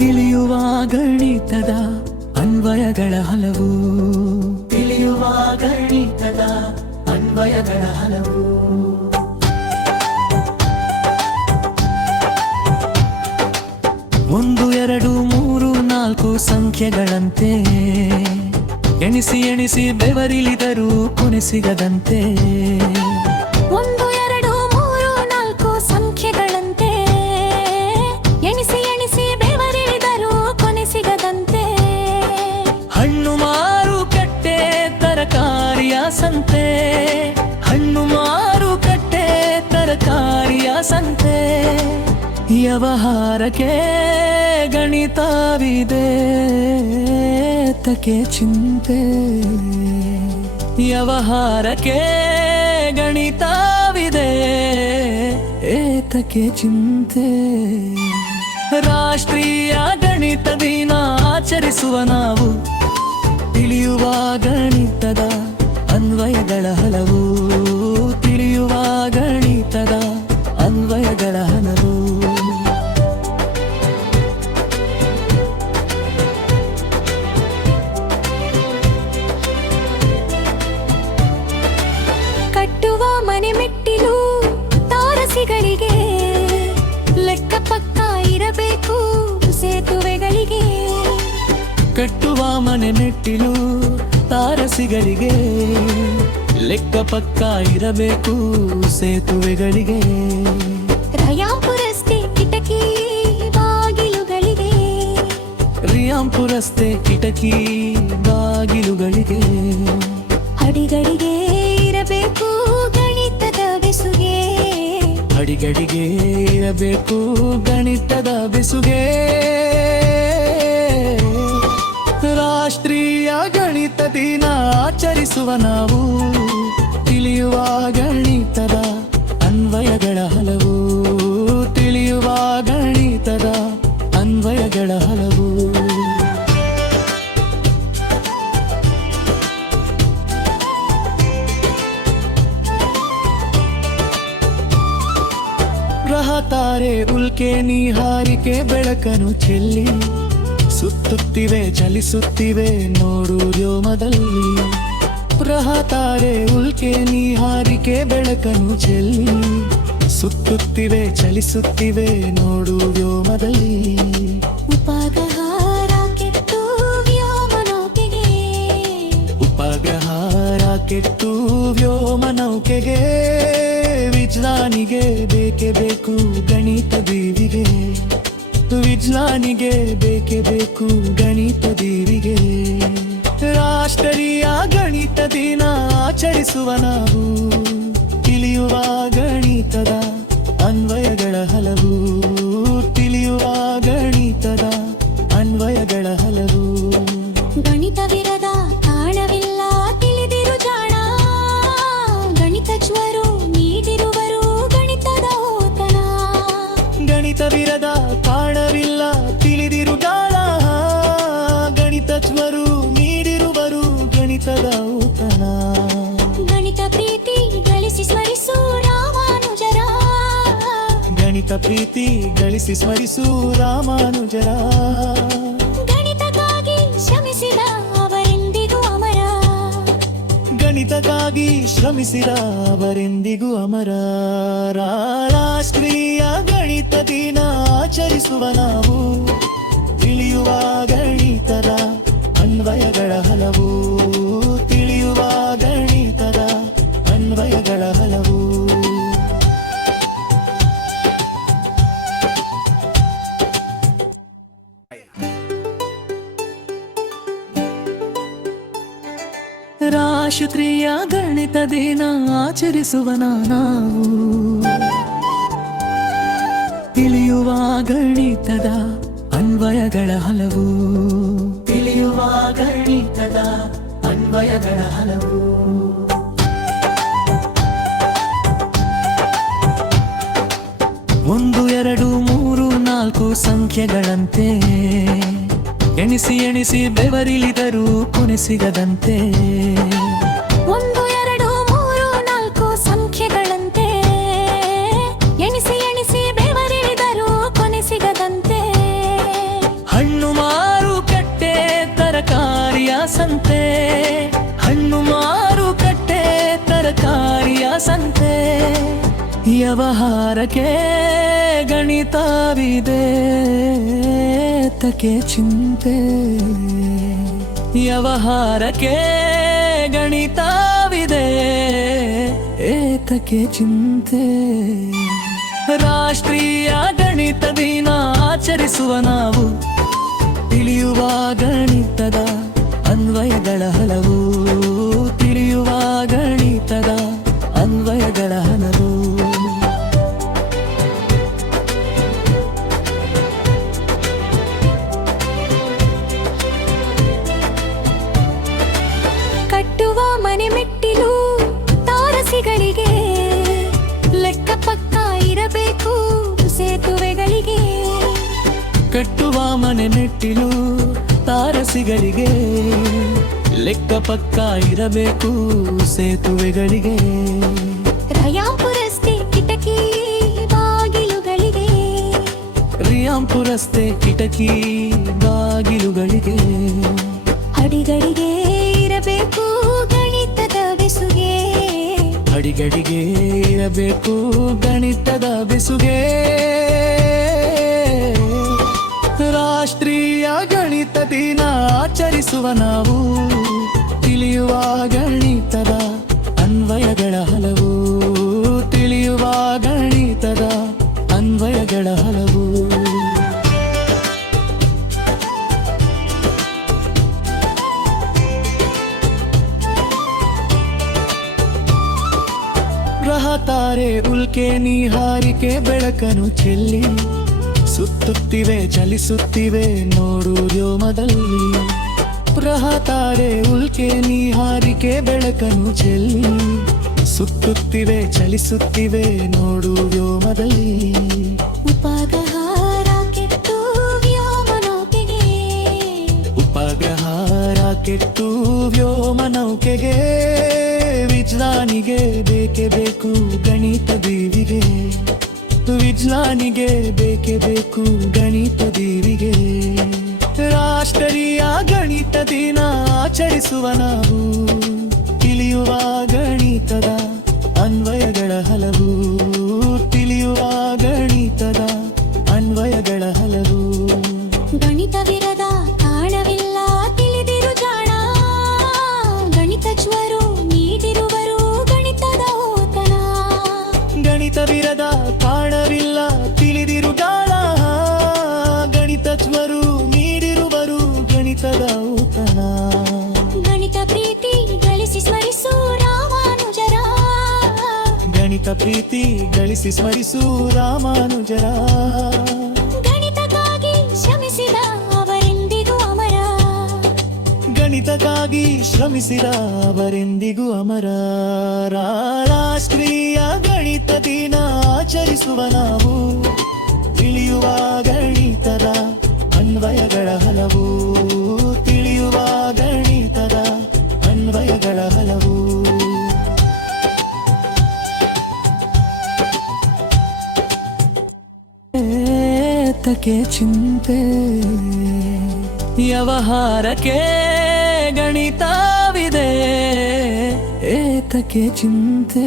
ತಿಳಿಯುವ ಗಣಿತದ ಅನ್ವಯಗಳ ಹಲವು. ತಿಳಿಯುವ ಗಣಿತದ ಅನ್ವಯಗಳ ಹಲವು. 1 2 3 4 ಸಂಖ್ಯೆಗಳಂತೆ ಎಣಿಸಿ ಎಣಿಸಿ ಬೆವರಿಳಿದರೂ ಕೊನೆ ಸಿಗದಂತೆ. 1 2 3 4 ಸಂಖ್ಯೆಗಳಂತೆ ಎಣಿಸಿ ಎಣಿಸಿ ಬೆವರಿಳಿದರೂ ಕೊನೆ ಸಿಗದಂತೆ. ಹಣ್ಣು ಮಾರುಕಟ್ಟೆ ತರಕಾರಿಯ ಸಂತೆ, ಹಣ್ಣು ಮಾರುಕಟ್ಟೆ ತರಕಾರಿಯ ಸಂತೆ. ವ್ಯವಹಾರಕ್ಕೆ ಗಣಿತವಿದೆ ತಕ್ಕೆ ಚಿಂತೆ. ವ್ಯವಹಾರಕ್ಕೆ ಗಣಿತವಿದೆ ಏತಕ್ಕೆ ಚಿಂತೆ. ರಾಷ್ಟ್ರೀಯ ಗಣಿತ ದಿನ ಆಚರಿಸುವ ನಾವು ತಿಳಿಯುವ ಗಣಿತದ ಅನ್ವಯಗಳ ಹಲವು. ತಿಳಿಯುವ ಗಣಿತದ ಅನ್ವಯಗಳ ಹಲವು. ಕಟ್ಟುವ ಮನೆ ಮೆಟ್ಟಿಲು ತಾರಸಿಗಳಿಗೆ ಲೆಕ್ಕ ಪಕ್ಕ ಇರಬೇಕು ಸೇತುವೆಗಳಿಗೆ. ಕಟ್ಟುವ ಮನೆ ಮೆಟ್ಟಿಲು ತಾರಸಿಗಳಿಗೆ ಲೆಕ್ಕ ಪಕ್ಕ ಇರಬೇಕು ಸೇತುವೆಗಳಿಗೆ. ರಯಾಂಪು ರಸ್ತೆ ಕಿಟಕಿ ಬಾಗಿಲುಗಳಿಗೆ, ರಿಯಾಂಪು ರಸ್ತೆ ಕಿಟಕಿ ಬಾಗಿಲುಗಳಿಗೆ. ಅಡಿಗಡಿಗೆ ಇರಬೇಕು ಗಣಿತದ ಬೆಸುಗೆ, ಅಡಿಗಡಿಗೆ ಇರಬೇಕು ಗಣಿತದ ಬೆಸುಗೆ. ರಾಷ್ಟ್ರೀಯ ಗಣಿತ ದಿನ ಆಚರಿಸುವ ನಾವು ತಿಳಿಯುವ ಗಣಿತದ ಅನ್ವಯಗಳ ಹಲವು. ತಿಳಿಯುವ ಗಣಿತದ ಅನ್ವಯಗಳ ಹಲವು. ಗ್ರಹ ತಾರೆ ಉಲ್ಕೆ ನೀಹಾರಿಕೆ ಬೆಳಕನ್ನು ಚೆಲ್ಲಿ ಸುತ್ತುತ್ತಿವೆ ಚಲಿಸುತ್ತಿವೆ ನೋಡು ವ್ಯೋಮದಲ್ಲಿ. ಗ್ರಹ ತಾರೆ ಉಲ್ಕೆ ನೀಹಾರಿಕೆ ಬೆಳಕನ್ನು ಚೆಲ್ಲಿ ಸುತ್ತುತ್ತಿವೆ ಚಲಿಸುತ್ತಿವೆ ನೋಡು ವ್ಯೋಮದಲ್ಲಿ. ಉಪಗ್ರಹ ರಾಕೆಟ್ಟು ವ್ಯೋಮನೌಕೆಗೆ, ಉಪಗ್ರಹ ರಾಕೆಟ್ಟು ವ್ಯೋಮನೌಕೆಗೆ. ವಿಜ್ಞಾನಿಗೆ ಬೇಕೇ ಬೇಕು ಗಣಿತ ದೀವಿಗೆ, ವಿಜ್ಞಾನಿಗೆ ಬೇಕೇ ಬೇಕು ಗಣಿತ ದೀವಿಗೆ. ರಾಷ್ಟ್ರೀಯ ಗಣಿತ ದಿನ ಆಚರಿಸುವ ನಾವು ತಿಳಿಯುವ ಗಣಿತದ ಅನ್ವಯಗಳ ಹಲವು. ತಿಳಿಯುವ ಗಣಿತದ ಅನ್ವಯಗಳ ಹಲವು. ಗಣಿತವಿರದ ಕಾರಣವಿಲ್ಲ ತಿಳಿದಿರು ಜಾಣ, ಗಣಿತಜ್ಞರು ನೀಡಿರುವರು ಗಣಿತದ ಓತಣ. ಗಣಿತವಿರದ ಕಾರಣವಿಲ್ಲ ತಿಳಿದಿರು ಜಾಣ, ಗಣಿತಜ್ಞರು ನೀಡಿರುವರು ಗಣಿತದ ಔತಣ. ಗಣಿತ ಪ್ರೀತಿ ಗಳಿಸಿ ಸ್ಮರಿಸು ರಾಮಾನುಜರ, ಗಣಿತ ಪ್ರೀತಿ ಗಳಿಸಿ ಸ್ಮರಿಸು ರಾಮಾನುಜರ. ಗಣಿತಕ್ಕಾಗಿ ಶ್ರಮಿಸಿದ ಅವರೆಂದಿಗೂ ಅಮರ, ಗಣಿತಕ್ಕಾಗಿ ಶ್ರಮಿಸಿದ ಅವರೆಂದಿಗೂ ಅಮರ. ರಾಷ್ಟ್ರೀಯ ಗಣಿತ ದಿನ ಆಚರಿಸುವ ನಾವು ತಿಳಿಯುವ ಗಣಿತದ ಅನ್ವಯಗಳ ಹಲವು. ತಿಳಿಯುವ ಗಣಿತದ ಅನ್ವಯಗಳ ಹಲವು. ರಾಷ್ಟ್ರೀಯ ಗಣಿತ ದಿನ ಆಚರಿಸುವ ನಾವು ತಿಳಿಯುವ ಗಣಿತದ ಅನ್ವಯಗಳ ಹಲವು. ತಿಳಿಯುವ ಗಣಿತದ ಅನ್ವಯಗಳ ಹಲವು. 1 2 3 4 ಸಂಖ್ಯೆಗಳಂತೆ ಎಣಿಸಿ ಎಣಿಸಿ ಬೆವರಿಳಿದರೂ ಕೊನೆ ಸಿಗದಂತೆ. 1 2 3 4 ಸಂಖ್ಯೆಗಳಂತೆ ಎಣಿಸಿ ಎಣಿಸಿ ಬೆವರಿಳಿದರೂ ಕೊನೆ ಸಿಗದಂತೆ. ಸಂತೆ ವ್ಯವಹಾರಕ್ಕೆ ಗಣಿತವಿದೆ ತಕೆ ಚಿಂತೆ ವ್ಯವಹಾರಕ್ಕೆ ಗಣಿತವಿದೆ ಏತಕ್ಕೆ ಚಿಂತೆ ರಾಷ್ಟ್ರೀಯ ಗಣಿತ ದಿನ ಆಚರಿಸುವ ನಾವು ತಿಳಿಯುವ ಗಣಿತದ ಅನ್ವಯಗಳ ಹಲವು ತಿಳಿಯುವ ಗಣಿತದ ಅನ್ವಯಗಳ ಹಲವು ಕಟ್ಟುವ ಮನೆ ಮೆಟ್ಟಿಲು ತಾರಸಿಗಳಿಗೆ ಲೆಕ್ಕ ಪಕ್ಕ ಇರಬೇಕು ಸೇತುವೆಗಳಿಗೆ ಕಟ್ಟುವ ಮನೆ ಮೆಟ್ಟಿಲು ತಾರಸಿಗಳಿಗೆ ಲೆಕ್ಕ ಪಕ್ಕ ಇರಬೇಕು ಸೇತುವೆಗಳಿಗೆ ರಯಾಂಪು ರಸ್ತೆ ಕಿಟಕಿ ಬಾಗಿಲುಗಳಿಗೆ ರಿಯಾಂಪು ರಸ್ತೆ ಕಿಟಕಿ ಬಾಗಿಲುಗಳಿಗೆ ಅಡಿಗಡಿಗೆ ಇರಬೇಕು ಗಣಿತದ ಬೆಸುಗೆ ಅಡಿಗಡಿಗೆ ಇರಬೇಕು ಗಣಿತದ ಬೆಸುಗೆ ರಾಷ್ಟ್ರೀಯ ಗಣಿತ ದಿನ ಆಚರಿಸುವ ನಾವು ತಿಳಿಯುವ ಗಣಿತದ ಅನ್ವಯಗಳ ಹಲವು ತಿಳಿಯುವ ಗಣಿತದ ಅನ್ವಯಗಳ ಹಲವು ಗ್ರಹ ತಾರೆ ಉಲ್ಕೆ ನೀಹಾರಿಕೆ ಬೆಳಕನ್ನು ಚೆಲ್ಲಿ ಸುತ್ತುತ್ತಿವೆ ಚಲಿಸುತ್ತಿವೆ ನೋಡು ವ್ಯೋಮದಲ್ಲಿ ಗ್ರಹ ತಾರೆ ಉಲ್ಕೆ ನೀಹಾರಿಕೆ ಬೆಳಕನ್ನು ಚೆಲ್ಲಿ ಸುತ್ತುತ್ತಿವೆ ಚಲಿಸುತ್ತಿವೆ ನೋಡು ವ್ಯೋಮದಲ್ಲಿ ಉಪಗ್ರಹ ರಾಕೆಟ್ಟು ವ್ಯೋಮನೌಕೆಗೆ ಉಪಗ್ರಹ ರಾಕೆಟ್ಟು ವ್ಯೋಮನೌಕೆಗೆ ವಿಜ್ಞಾನಿಗೆ ಬೇಕೇ ಬೇಕು ಗಣಿತ ದೀವಿಗೆ ವಿಜ್ಞಾನಿಗೆ ಬೇಕೇ ಬೇಕು ಗಣಿತ ದೀವಿಗೆ ರಾಷ್ಟ್ರೀಯ ಗಣಿತ ದಿನ ಆಚರಿಸುವ ನಾವು ತಿಳಿಯುವ ಗಣಿತದ ಅನ್ವಯಗಳ ಹಲವು ತಿಳಿಯುವ ಗಣಿತದ ಅನ್ವಯಗಳ ಹಲವು ಗಣಿತವಿರದ ಕಾರಣವಿಲ್ಲ ತಿಳಿದಿರು ಜಾಣ ಗಣಿತಜ್ವರು ನೀಡಿರುವರು ಗಣಿತದ ಓತನ ಗಣಿತವಿರದ ಕಾರಣವಿಲ್ಲ ತಿಳಿದಿರು ಗಾಳ ಗಣಿತಜ್ವರು ನೀಡಿರುವರು ಗಣಿತದ ಔತಣ ಗಣಿತ ಪ್ರೀತಿ ಗಳಿಸಿ ಸ್ಮರಿಸು ರಾಮಾನುಜರ ಗಣಿತ ಪ್ರೀತಿ ಗಳಿಸಿ ಸ್ಮರಿಸು ರಾಮಾನುಜರ ಗಣಿತಕ್ಕಾಗಿ ಶ್ರಮಿಸಿದ ಅವರೆಂದಿಗೂ ಅಮರ ಗಣಿತಕ್ಕಾಗಿ ಶ್ರಮಿಸಿದ ಅವರೆಂದಿಗೂ ಅಮರ ರಾಷ್ಟ್ರೀಯ ಗಣಿತ ದಿನ ಆಚರಿಸುವ ನಾವು ತಿಳಿಯುವ ಗಣಿತದ ಅನ್ವಯಗಳ ಹಲವು ತಿಳಿಯುವ ಗಣಿತದ ಅನ್ವಯಗಳ ಹಲವು ಏತಕ್ಕೆ ಚಿಂತೆ ವ್ಯವಹಾರಕ್ಕೆ ಗಣಿತವಿದೆ ಏತಕ್ಕೆ ಚಿಂತೆ